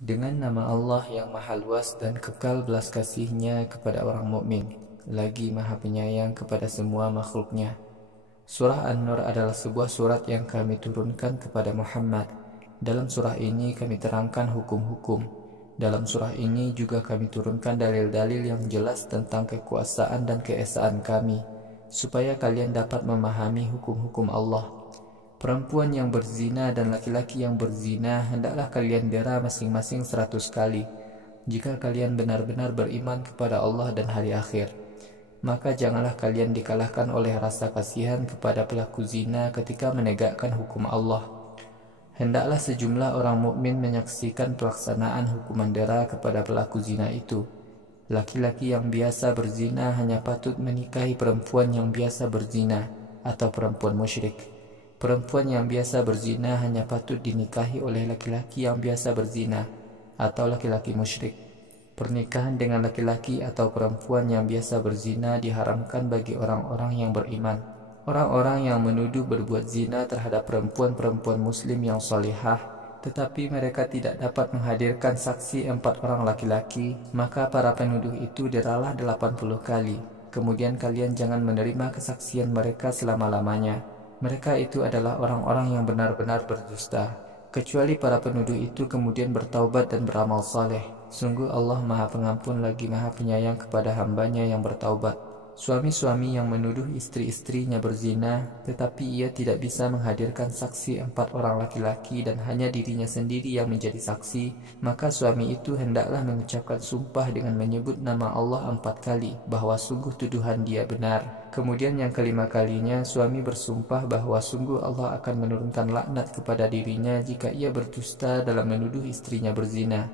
Dengan nama Allah yang Maha Luas dan kekal belas kasih-Nya kepada orang mukmin, lagi Maha Penyayang kepada semua makhluk-Nya. Surah An-Nur adalah sebuah surat yang kami turunkan kepada Muhammad. Dalam surah ini kami terangkan hukum-hukum. Dalam surah ini juga kami turunkan dalil-dalil yang jelas tentang kekuasaan dan keesaan kami, supaya kalian dapat memahami hukum-hukum Allah. Perempuan yang berzina dan laki-laki yang berzina hendaklah kalian dera masing-masing 100 kali. Jika kalian benar-benar beriman kepada Allah dan hari akhir, maka janganlah kalian dikalahkan oleh rasa kasihan kepada pelaku zina ketika menegakkan hukum Allah. Hendaklah sejumlah orang mukmin menyaksikan pelaksanaan hukuman dera kepada pelaku zina itu. Laki-laki yang biasa berzina hanya patut menikahi perempuan yang biasa berzina atau perempuan musyrik. Perempuan yang biasa berzina hanya patut dinikahi oleh laki-laki yang biasa berzina atau laki-laki musyrik. Pernikahan dengan laki-laki atau perempuan yang biasa berzina diharamkan bagi orang-orang yang beriman. Orang-orang yang menuduh berbuat zina terhadap perempuan-perempuan muslim yang salihah, tetapi mereka tidak dapat menghadirkan saksi 4 orang laki-laki, maka para penuduh itu deralah 80 kali. Kemudian kalian jangan menerima kesaksian mereka selama-lamanya. Mereka itu adalah orang-orang yang benar-benar berdusta, kecuali para penuduh itu kemudian bertaubat dan beramal saleh. Sungguh Allah Maha Pengampun lagi Maha Penyayang kepada hambanya yang bertaubat. Suami-suami yang menuduh istri-istrinya berzina, tetapi ia tidak bisa menghadirkan saksi 4 orang laki-laki dan hanya dirinya sendiri yang menjadi saksi, maka suami itu hendaklah mengucapkan sumpah dengan menyebut nama Allah 4 kali, bahwa sungguh tuduhan dia benar. Kemudian yang kelima kalinya, suami bersumpah bahwa sungguh Allah akan menurunkan laknat kepada dirinya jika ia berdusta dalam menuduh istrinya berzina.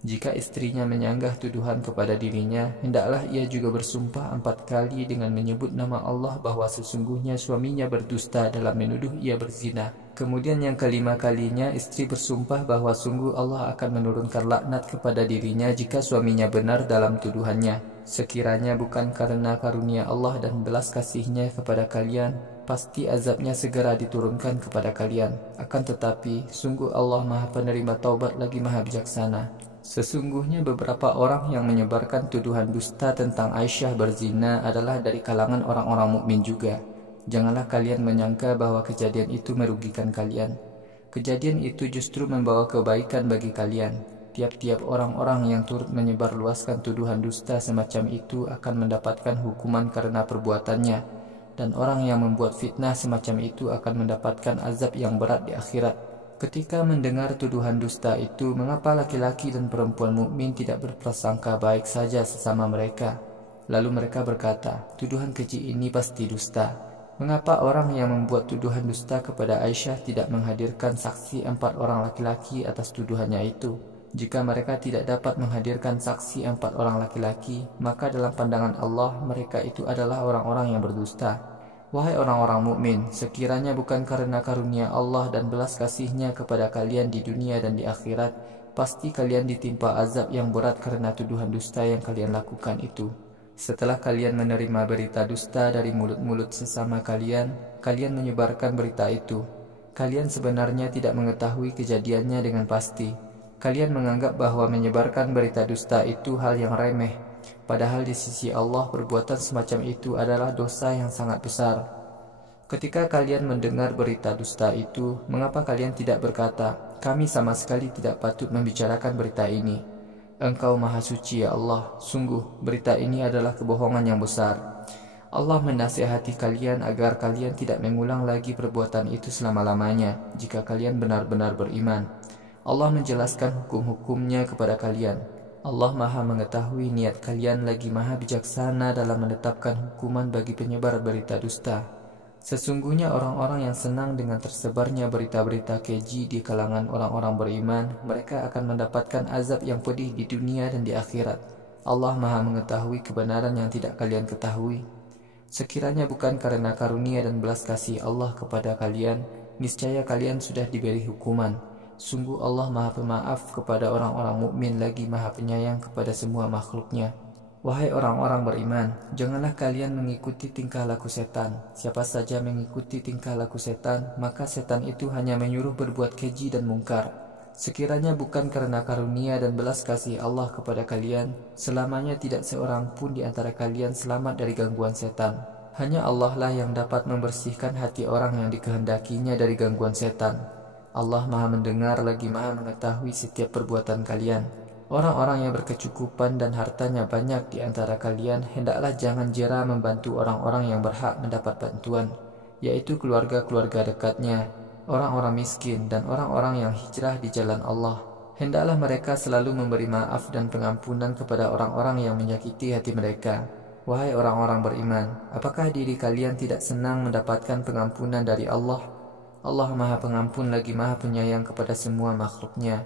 Jika istrinya menyanggah tuduhan kepada dirinya, hendaklah ia juga bersumpah 4 kali dengan menyebut nama Allah bahwa sesungguhnya suaminya berdusta dalam menuduh ia berzina. Kemudian yang kelima kalinya, istri bersumpah bahwa sungguh Allah akan menurunkan laknat kepada dirinya jika suaminya benar dalam tuduhannya. Sekiranya bukan karena karunia Allah dan belas kasih-Nya kepada kalian, pasti azabnya segera diturunkan kepada kalian. Akan tetapi, sungguh Allah Maha Penerima Taubat lagi Maha Bijaksana. Sesungguhnya beberapa orang yang menyebarkan tuduhan dusta tentang Aisyah berzina adalah dari kalangan orang-orang mukmin juga. Janganlah kalian menyangka bahwa kejadian itu merugikan kalian. Kejadian itu justru membawa kebaikan bagi kalian. Tiap-tiap orang-orang yang turut menyebarluaskan tuduhan dusta semacam itu akan mendapatkan hukuman karena perbuatannya, dan orang yang membuat fitnah semacam itu akan mendapatkan azab yang berat di akhirat. Ketika mendengar tuduhan dusta itu, mengapa laki-laki dan perempuan mukmin tidak berprasangka baik saja sesama mereka? Lalu mereka berkata, tuduhan keji ini pasti dusta. Mengapa orang yang membuat tuduhan dusta kepada Aisyah tidak menghadirkan saksi 4 orang laki-laki atas tuduhannya itu? Jika mereka tidak dapat menghadirkan saksi 4 orang laki-laki, maka dalam pandangan Allah mereka itu adalah orang-orang yang berdusta. Wahai orang-orang mukmin, sekiranya bukan karena karunia Allah dan belas kasih-Nya kepada kalian di dunia dan di akhirat, pasti kalian ditimpa azab yang berat karena tuduhan dusta yang kalian lakukan itu. Setelah kalian menerima berita dusta dari mulut-mulut sesama kalian, kalian menyebarkan berita itu. Kalian sebenarnya tidak mengetahui kejadiannya dengan pasti. Kalian menganggap bahwa menyebarkan berita dusta itu hal yang remeh. Padahal di sisi Allah perbuatan semacam itu adalah dosa yang sangat besar. Ketika kalian mendengar berita dusta itu, mengapa kalian tidak berkata, kami sama sekali tidak patut membicarakan berita ini? Engkau Maha Suci ya Allah, sungguh berita ini adalah kebohongan yang besar. Allah menasihati kalian agar kalian tidak mengulang lagi perbuatan itu selama-lamanya jika kalian benar-benar beriman. Allah menjelaskan hukum-hukumnya kepada kalian. Allah Maha mengetahui niat kalian lagi Maha Bijaksana dalam menetapkan hukuman bagi penyebar berita dusta. Sesungguhnya orang-orang yang senang dengan tersebarnya berita-berita keji di kalangan orang-orang beriman, mereka akan mendapatkan azab yang pedih di dunia dan di akhirat. Allah Maha mengetahui kebenaran yang tidak kalian ketahui. Sekiranya bukan karena karunia dan belas kasih Allah kepada kalian, niscaya kalian sudah diberi hukuman. Sungguh Allah Maha Pemaaf kepada orang-orang mukmin lagi Maha Penyayang kepada semua makhluk-Nya. Wahai orang-orang beriman, janganlah kalian mengikuti tingkah laku setan. Siapa saja mengikuti tingkah laku setan, maka setan itu hanya menyuruh berbuat keji dan mungkar. Sekiranya bukan karena karunia dan belas kasih Allah kepada kalian, selamanya tidak seorang pun di antara kalian selamat dari gangguan setan. Hanya Allah lah yang dapat membersihkan hati orang yang dikehendakinya dari gangguan setan. Allah Maha mendengar lagi Maha mengetahui setiap perbuatan kalian. Orang-orang yang berkecukupan dan hartanya banyak di antara kalian hendaklah jangan jera membantu orang-orang yang berhak mendapat bantuan, yaitu keluarga-keluarga dekatnya, orang-orang miskin, dan orang-orang yang hijrah di jalan Allah. Hendaklah mereka selalu memberi maaf dan pengampunan kepada orang-orang yang menyakiti hati mereka. Wahai orang-orang beriman, apakah diri kalian tidak senang mendapatkan pengampunan dari Allah? Allah Maha Pengampun lagi Maha Penyayang kepada semua makhluknya.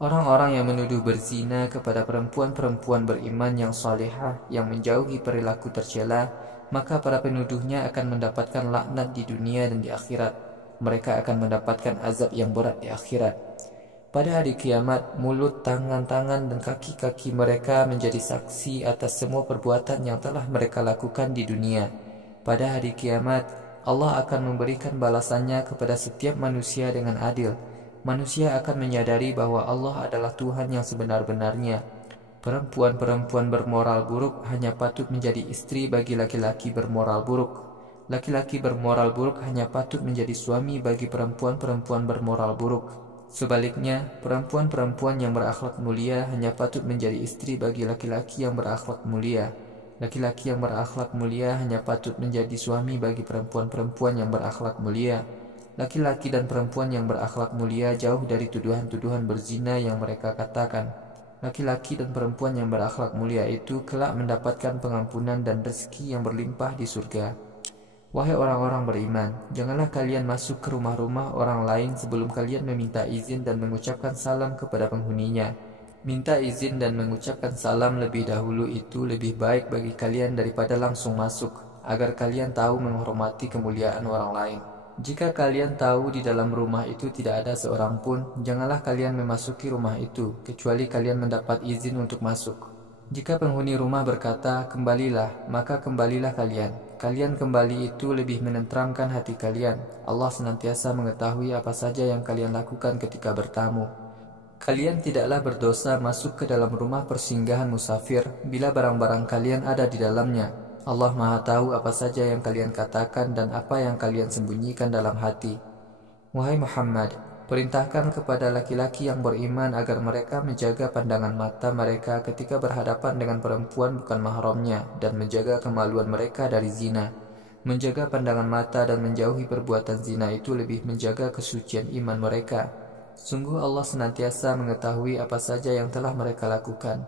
Orang-orang yang menuduh berzina kepada perempuan-perempuan beriman yang salihah yang menjauhi perilaku tercela, maka para penuduhnya akan mendapatkan laknat di dunia dan di akhirat. Mereka akan mendapatkan azab yang berat di akhirat. Pada hari kiamat, mulut, tangan-tangan, dan kaki-kaki mereka menjadi saksi atas semua perbuatan yang telah mereka lakukan di dunia. Pada hari kiamat, Allah akan memberikan balasannya kepada setiap manusia dengan adil. Manusia akan menyadari bahwa Allah adalah Tuhan yang sebenar-benarnya. Perempuan-perempuan bermoral buruk hanya patut menjadi istri bagi laki-laki bermoral buruk. Laki-laki bermoral buruk hanya patut menjadi suami bagi perempuan-perempuan bermoral buruk. Sebaliknya, perempuan-perempuan yang berakhlak mulia hanya patut menjadi istri bagi laki-laki yang berakhlak mulia. Laki-laki yang berakhlak mulia hanya patut menjadi suami bagi perempuan-perempuan yang berakhlak mulia. Laki-laki dan perempuan yang berakhlak mulia jauh dari tuduhan-tuduhan berzina yang mereka katakan. Laki-laki dan perempuan yang berakhlak mulia itu kelak mendapatkan pengampunan dan rezeki yang berlimpah di surga. Wahai orang-orang beriman, janganlah kalian masuk ke rumah-rumah orang lain sebelum kalian meminta izin dan mengucapkan salam kepada penghuninya. Minta izin dan mengucapkan salam lebih dahulu itu lebih baik bagi kalian daripada langsung masuk, agar kalian tahu menghormati kemuliaan orang lain. Jika kalian tahu di dalam rumah itu tidak ada seorang pun, janganlah kalian memasuki rumah itu, kecuali kalian mendapat izin untuk masuk. Jika penghuni rumah berkata, kembalilah, maka kembalilah kalian. Kalian kembali itu lebih menenteramkan hati kalian. Allah senantiasa mengetahui apa saja yang kalian lakukan ketika bertamu. Kalian tidaklah berdosa masuk ke dalam rumah persinggahan musafir bila barang-barang kalian ada di dalamnya. Allah Maha tahu apa saja yang kalian katakan dan apa yang kalian sembunyikan dalam hati. Wahai Muhammad, perintahkan kepada laki-laki yang beriman agar mereka menjaga pandangan mata mereka ketika berhadapan dengan perempuan bukan mahramnya dan menjaga kemaluan mereka dari zina. Menjaga pandangan mata dan menjauhi perbuatan zina itu lebih menjaga kesucian iman mereka. Sungguh Allah senantiasa mengetahui apa saja yang telah mereka lakukan.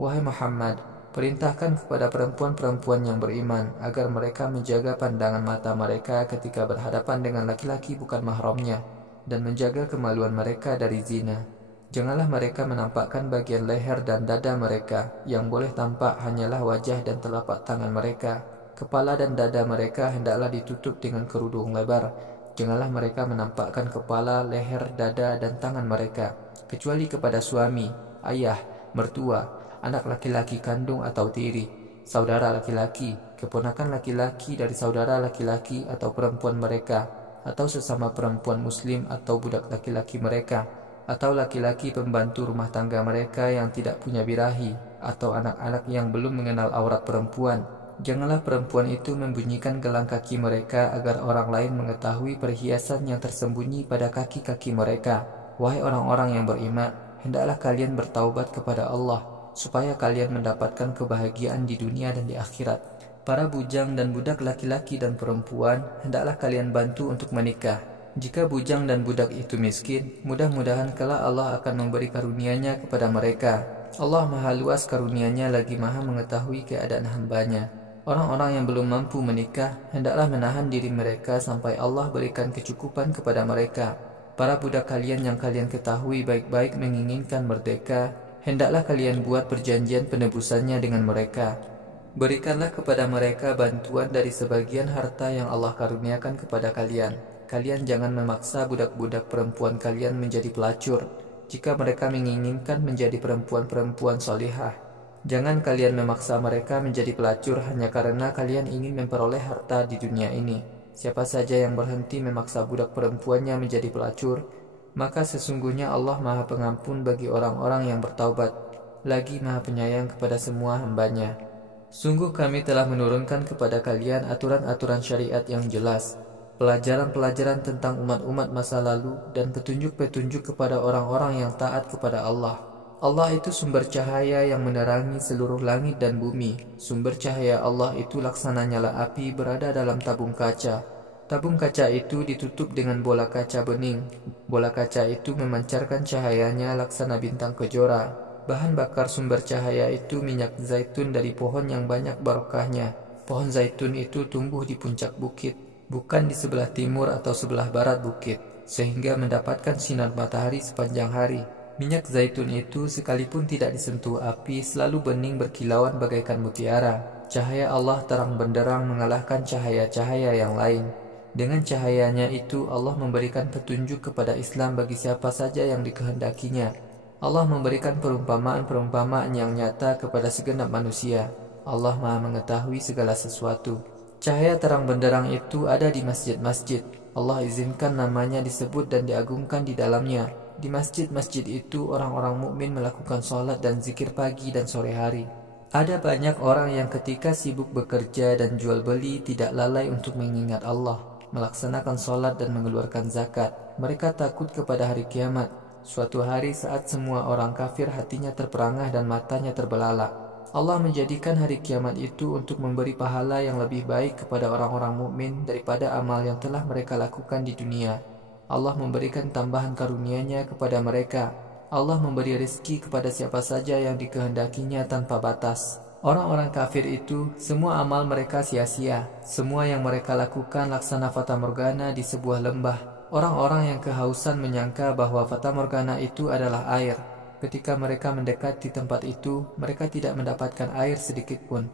Wahai Muhammad, perintahkan kepada perempuan-perempuan yang beriman agar mereka menjaga pandangan mata mereka ketika berhadapan dengan laki-laki bukan mahramnya dan menjaga kemaluan mereka dari zina. Janganlah mereka menampakkan bagian leher dan dada mereka, yang boleh tampak hanyalah wajah dan telapak tangan mereka. Kepala dan dada mereka hendaklah ditutup dengan kerudung lebar. Janganlah mereka menampakkan kepala, leher, dada, dan tangan mereka, kecuali kepada suami, ayah, mertua, anak laki-laki kandung atau tiri, saudara laki-laki, keponakan laki-laki dari saudara laki-laki atau perempuan mereka, atau sesama perempuan muslim atau budak laki-laki mereka, atau laki-laki pembantu rumah tangga mereka yang tidak punya birahi, atau anak-anak yang belum mengenal aurat perempuan. Janganlah perempuan itu membunyikan gelang kaki mereka agar orang lain mengetahui perhiasan yang tersembunyi pada kaki-kaki mereka. Wahai orang-orang yang beriman, hendaklah kalian bertaubat kepada Allah, supaya kalian mendapatkan kebahagiaan di dunia dan di akhirat. Para bujang dan budak laki-laki dan perempuan hendaklah kalian bantu untuk menikah. Jika bujang dan budak itu miskin, mudah-mudahan kelak Allah akan memberi karunia-Nya kepada mereka. Allah Maha luas karunia-Nya lagi Maha mengetahui keadaan hamba-Nya. Orang-orang yang belum mampu menikah hendaklah menahan diri mereka sampai Allah berikan kecukupan kepada mereka. Para budak kalian yang kalian ketahui baik-baik menginginkan merdeka, hendaklah kalian buat perjanjian penebusannya dengan mereka. Berikanlah kepada mereka bantuan dari sebagian harta yang Allah karuniakan kepada kalian. Kalian jangan memaksa budak-budak perempuan kalian menjadi pelacur, jika mereka menginginkan menjadi perempuan-perempuan salihah. Jangan kalian memaksa mereka menjadi pelacur hanya karena kalian ingin memperoleh harta di dunia ini. Siapa saja yang berhenti memaksa budak perempuannya menjadi pelacur, maka sesungguhnya Allah Maha Pengampun bagi orang-orang yang bertaubat, lagi Maha Penyayang kepada semua hamba-Nya. Sungguh kami telah menurunkan kepada kalian aturan-aturan syariat yang jelas, pelajaran-pelajaran tentang umat-umat masa lalu, dan petunjuk-petunjuk kepada orang-orang yang taat kepada Allah. Allah itu sumber cahaya yang menerangi seluruh langit dan bumi. Sumber cahaya Allah itu laksana nyala api berada dalam tabung kaca. Tabung kaca itu ditutup dengan bola kaca bening. Bola kaca itu memancarkan cahayanya laksana bintang kejora. Bahan bakar sumber cahaya itu minyak zaitun dari pohon yang banyak barokahnya. Pohon zaitun itu tumbuh di puncak bukit, bukan di sebelah timur atau sebelah barat bukit, sehingga mendapatkan sinar matahari sepanjang hari. Minyak zaitun itu sekalipun tidak disentuh api selalu bening berkilauan bagaikan mutiara. Cahaya Allah terang benderang mengalahkan cahaya-cahaya yang lain. Dengan cahayanya itu Allah memberikan petunjuk kepada Islam bagi siapa saja yang dikehendakinya. Allah memberikan perumpamaan-perumpamaan yang nyata kepada segenap manusia. Allah Maha mengetahui segala sesuatu. Cahaya terang benderang itu ada di masjid-masjid. Allah izinkan namanya disebut dan diagungkan di dalamnya. Di masjid-masjid itu orang-orang mukmin melakukan sholat dan zikir pagi dan sore hari. Ada banyak orang yang ketika sibuk bekerja dan jual beli tidak lalai untuk mengingat Allah, melaksanakan sholat dan mengeluarkan zakat. Mereka takut kepada hari kiamat, suatu hari saat semua orang kafir hatinya terperangah dan matanya terbelalak. Allah menjadikan hari kiamat itu untuk memberi pahala yang lebih baik kepada orang-orang mukmin daripada amal yang telah mereka lakukan di dunia. Allah memberikan tambahan karunia-Nya kepada mereka. Allah memberi rezeki kepada siapa saja yang dikehendakinya tanpa batas. Orang-orang kafir itu, semua amal mereka sia-sia. Semua yang mereka lakukan laksana fata morgana di sebuah lembah. Orang-orang yang kehausan menyangka bahwa fata morgana itu adalah air. Ketika mereka mendekat di tempat itu, mereka tidak mendapatkan air sedikit pun.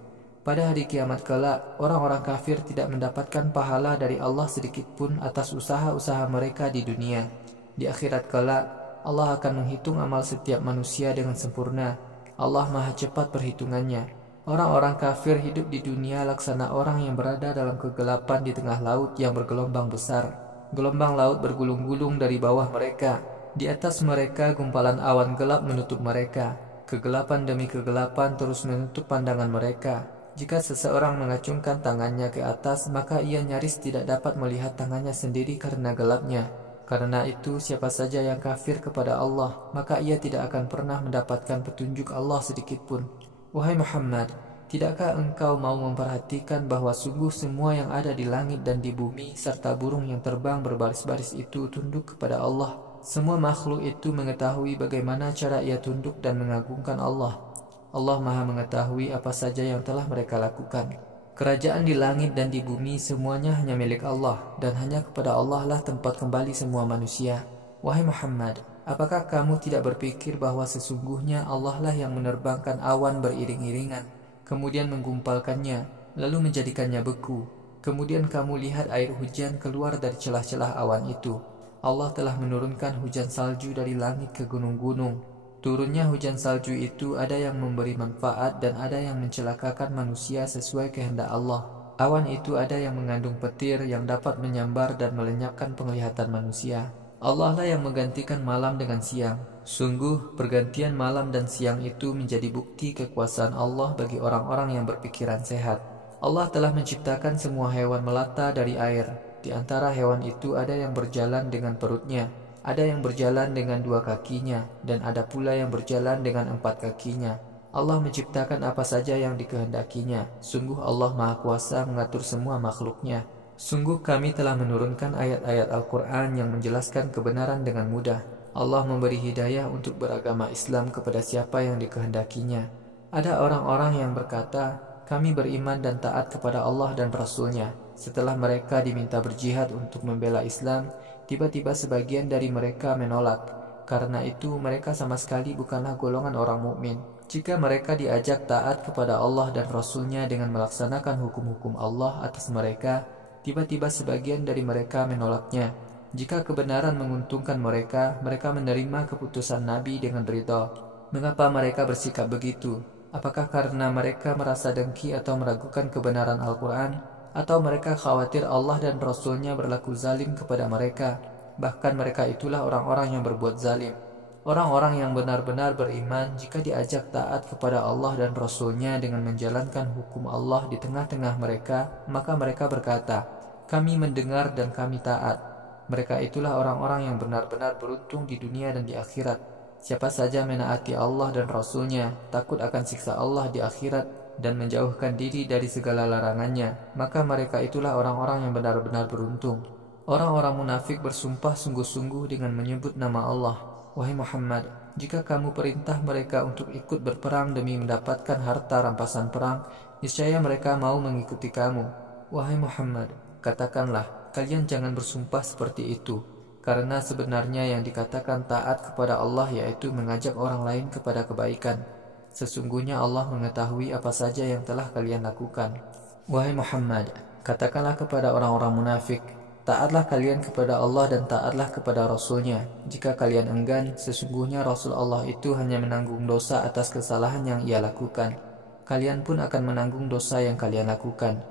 Pada hari kiamat kelak, orang-orang kafir tidak mendapatkan pahala dari Allah sedikit pun atas usaha-usaha mereka di dunia. Di akhirat kelak, Allah akan menghitung amal setiap manusia dengan sempurna. Allah Maha cepat perhitungannya. Orang-orang kafir hidup di dunia laksana orang yang berada dalam kegelapan di tengah laut yang bergelombang besar. Gelombang laut bergulung-gulung dari bawah mereka. Di atas mereka gumpalan awan gelap menutup mereka. Kegelapan demi kegelapan terus menutup pandangan mereka. Jika seseorang mengacungkan tangannya ke atas, maka ia nyaris tidak dapat melihat tangannya sendiri karena gelapnya. Karena itu, siapa saja yang kafir kepada Allah, maka ia tidak akan pernah mendapatkan petunjuk Allah sedikit pun. Wahai Muhammad, tidakkah engkau mau memperhatikan bahwa sungguh semua yang ada di langit dan di bumi, serta burung yang terbang berbaris-baris itu tunduk kepada Allah. Semua makhluk itu mengetahui bagaimana cara ia tunduk dan mengagungkan Allah. Allah Maha mengetahui apa saja yang telah mereka lakukan. Kerajaan di langit dan di bumi semuanya hanya milik Allah, dan hanya kepada Allah lah tempat kembali semua manusia. Wahai Muhammad, apakah kamu tidak berpikir bahwa sesungguhnya Allah lah yang menerbangkan awan beriring-iringan, kemudian menggumpalkannya, lalu menjadikannya beku. Kemudian kamu lihat air hujan keluar dari celah-celah awan itu. Allah telah menurunkan hujan salju dari langit ke gunung-gunung. Turunnya hujan salju itu ada yang memberi manfaat dan ada yang mencelakakan manusia sesuai kehendak Allah. Awan itu ada yang mengandung petir yang dapat menyambar dan melenyapkan penglihatan manusia. Allah lah yang menggantikan malam dengan siang. Sungguh, pergantian malam dan siang itu menjadi bukti kekuasaan Allah bagi orang-orang yang berpikiran sehat. Allah telah menciptakan semua hewan melata dari air. Di antara hewan itu ada yang berjalan dengan perutnya, ada yang berjalan dengan 2 kakinya, dan ada pula yang berjalan dengan 4 kakinya. Allah menciptakan apa saja yang dikehendakinya. Sungguh Allah Maha Kuasa mengatur semua makhluknya. Sungguh kami telah menurunkan ayat-ayat Al-Quran yang menjelaskan kebenaran dengan mudah. Allah memberi hidayah untuk beragama Islam kepada siapa yang dikehendakinya. Ada orang-orang yang berkata, kami beriman dan taat kepada Allah dan Rasul-Nya. Setelah mereka diminta berjihad untuk membela Islam, tiba-tiba sebagian dari mereka menolak. Karena itu mereka sama sekali bukanlah golongan orang mukmin. Jika mereka diajak taat kepada Allah dan Rasul-Nya dengan melaksanakan hukum-hukum Allah atas mereka, tiba-tiba sebagian dari mereka menolaknya. Jika kebenaran menguntungkan mereka, mereka menerima keputusan Nabi dengan ridha. Mengapa mereka bersikap begitu? Apakah karena mereka merasa dengki atau meragukan kebenaran Al-Quran? Atau mereka khawatir Allah dan Rasul-Nya berlaku zalim kepada mereka? Bahkan mereka itulah orang-orang yang berbuat zalim. Orang-orang yang benar-benar beriman jika diajak taat kepada Allah dan Rasul-Nya dengan menjalankan hukum Allah di tengah-tengah mereka, maka mereka berkata, "Kami mendengar dan kami taat." Mereka itulah orang-orang yang benar-benar beruntung di dunia dan di akhirat. Siapa saja menaati Allah dan Rasul-Nya, takut akan siksa Allah di akhirat, dan menjauhkan diri dari segala larangannya, maka mereka itulah orang-orang yang benar-benar beruntung. Orang-orang munafik bersumpah sungguh-sungguh dengan menyebut nama Allah. Wahai Muhammad, jika kamu perintah mereka untuk ikut berperang demi mendapatkan harta rampasan perang, niscaya mereka mau mengikuti kamu. Wahai Muhammad, katakanlah, kalian jangan bersumpah seperti itu, karena sebenarnya yang dikatakan taat kepada Allah yaitu mengajak orang lain kepada kebaikan. Sesungguhnya Allah mengetahui apa saja yang telah kalian lakukan. Wahai Muhammad, katakanlah kepada orang-orang munafik, taatlah kalian kepada Allah dan taatlah kepada Rasul-Nya. Jika kalian enggan, sesungguhnya Rasul Allah itu hanya menanggung dosa atas kesalahan yang ia lakukan. Kalian pun akan menanggung dosa yang kalian lakukan.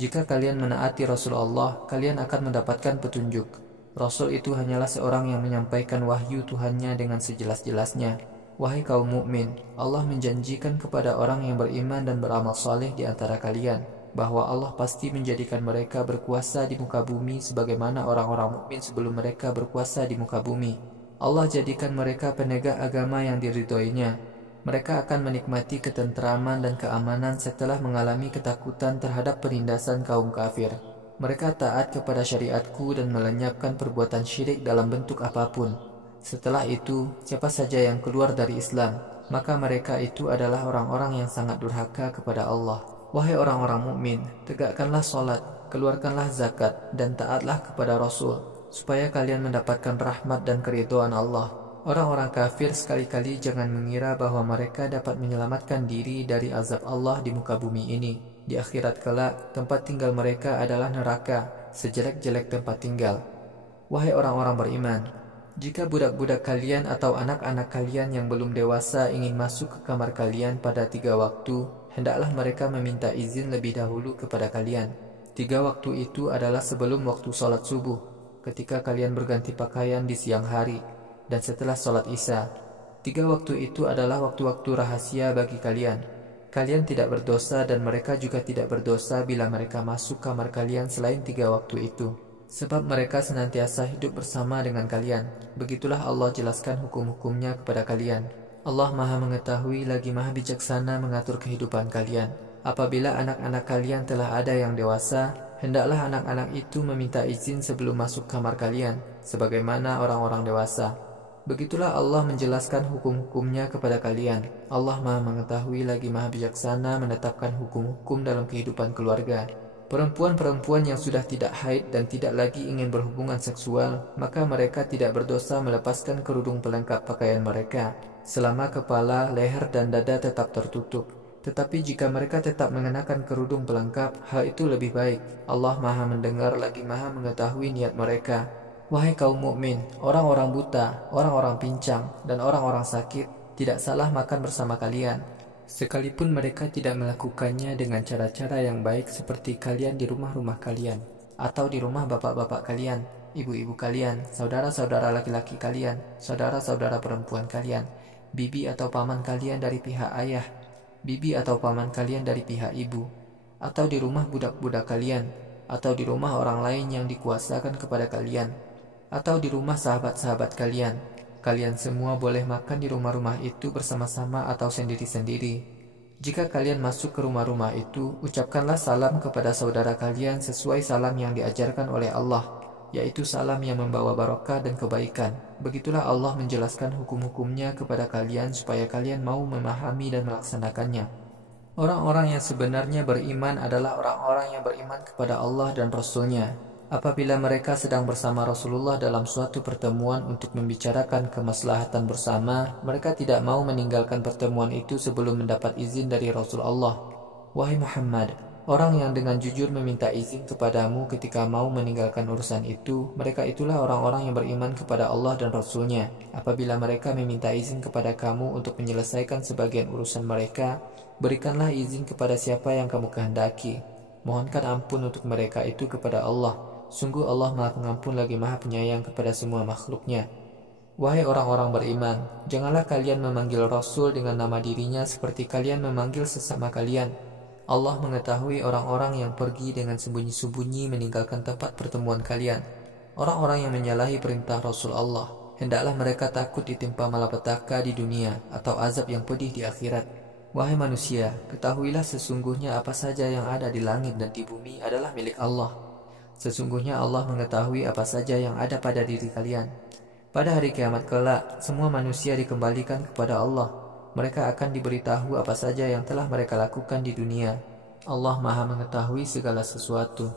Jika kalian menaati Rasul Allah, kalian akan mendapatkan petunjuk. Rasul itu hanyalah seorang yang menyampaikan wahyu Tuhannya dengan sejelas-jelasnya. Wahai kaum mukmin, Allah menjanjikan kepada orang yang beriman dan beramal saleh di antara kalian bahwa Allah pasti menjadikan mereka berkuasa di muka bumi sebagaimana orang-orang mukmin sebelum mereka berkuasa di muka bumi. Allah jadikan mereka penegak agama yang diridhoinya. Mereka akan menikmati ketenteraman dan keamanan setelah mengalami ketakutan terhadap penindasan kaum kafir. Mereka taat kepada syariatku dan melenyapkan perbuatan syirik dalam bentuk apapun. Setelah itu, siapa saja yang keluar dari Islam, maka mereka itu adalah orang-orang yang sangat durhaka kepada Allah. Wahai orang-orang mukmin, tegakkanlah salat, keluarkanlah zakat, dan taatlah kepada Rasul, supaya kalian mendapatkan rahmat dan keridhaan Allah. Orang-orang kafir sekali-kali jangan mengira bahwa mereka dapat menyelamatkan diri dari azab Allah di muka bumi ini. Di akhirat kelak, tempat tinggal mereka adalah neraka, sejelek-jelek tempat tinggal. Wahai orang-orang beriman, jika budak-budak kalian atau anak-anak kalian yang belum dewasa ingin masuk ke kamar kalian pada 3 waktu, hendaklah mereka meminta izin lebih dahulu kepada kalian. 3 waktu itu adalah sebelum waktu sholat subuh, ketika kalian berganti pakaian di siang hari, dan setelah sholat isya. 3 waktu itu adalah waktu-waktu rahasia bagi kalian. Kalian tidak berdosa dan mereka juga tidak berdosa bila mereka masuk kamar kalian selain 3 waktu itu, sebab mereka senantiasa hidup bersama dengan kalian. Begitulah Allah jelaskan hukum-hukumnya kepada kalian. Allah Maha mengetahui lagi Maha bijaksana mengatur kehidupan kalian. Apabila anak-anak kalian telah ada yang dewasa, hendaklah anak-anak itu meminta izin sebelum masuk kamar kalian, sebagaimana orang-orang dewasa. Begitulah Allah menjelaskan hukum-hukumnya kepada kalian. Allah Maha mengetahui lagi Maha bijaksana menetapkan hukum-hukum dalam kehidupan keluarga. Perempuan-perempuan yang sudah tidak haid dan tidak lagi ingin berhubungan seksual, maka mereka tidak berdosa melepaskan kerudung pelengkap pakaian mereka, selama kepala, leher, dan dada tetap tertutup. Tetapi jika mereka tetap mengenakan kerudung pelengkap, hal itu lebih baik. Allah Maha mendengar lagi Maha mengetahui niat mereka. Wahai kaum mukmin, orang-orang buta, orang-orang pincang, dan orang-orang sakit tidak salah makan bersama kalian, sekalipun mereka tidak melakukannya dengan cara-cara yang baik seperti kalian di rumah-rumah kalian, atau di rumah bapak-bapak kalian, ibu-ibu kalian, saudara-saudara laki-laki kalian, saudara-saudara perempuan kalian, bibi atau paman kalian dari pihak ayah, bibi atau paman kalian dari pihak ibu, atau di rumah budak-budak kalian, atau di rumah orang lain yang dikuasakan kepada kalian, atau di rumah sahabat-sahabat kalian. Kalian semua boleh makan di rumah-rumah itu bersama-sama atau sendiri-sendiri. Jika kalian masuk ke rumah-rumah itu, ucapkanlah salam kepada saudara kalian sesuai salam yang diajarkan oleh Allah, yaitu salam yang membawa barokah dan kebaikan. Begitulah Allah menjelaskan hukum-hukumnya kepada kalian supaya kalian mau memahami dan melaksanakannya. Orang-orang yang sebenarnya beriman adalah orang-orang yang beriman kepada Allah dan Rasul-Nya. Apabila mereka sedang bersama Rasulullah dalam suatu pertemuan untuk membicarakan kemaslahatan bersama, mereka tidak mau meninggalkan pertemuan itu sebelum mendapat izin dari Rasulullah. Wahai Muhammad, orang yang dengan jujur meminta izin kepadamu ketika mau meninggalkan urusan itu, mereka itulah orang-orang yang beriman kepada Allah dan Rasul-Nya. Apabila mereka meminta izin kepada kamu untuk menyelesaikan sebagian urusan mereka, berikanlah izin kepada siapa yang kamu kehendaki. Mohonkan ampun untuk mereka itu kepada Allah. Sungguh Allah Maha Pengampun lagi Maha Penyayang kepada semua makhluknya. Wahai orang-orang beriman, janganlah kalian memanggil Rasul dengan nama dirinya seperti kalian memanggil sesama kalian. Allah mengetahui orang-orang yang pergi dengan sembunyi-sembunyi meninggalkan tempat pertemuan kalian. Orang-orang yang menyalahi perintah Rasul Allah, hendaklah mereka takut ditimpa malapetaka di dunia atau azab yang pedih di akhirat. Wahai manusia, ketahuilah sesungguhnya apa saja yang ada di langit dan di bumi adalah milik Allah. Sesungguhnya Allah mengetahui apa saja yang ada pada diri kalian. Pada hari kiamat kelak, semua manusia dikembalikan kepada Allah. Mereka akan diberitahu apa saja yang telah mereka lakukan di dunia. Allah Maha mengetahui segala sesuatu.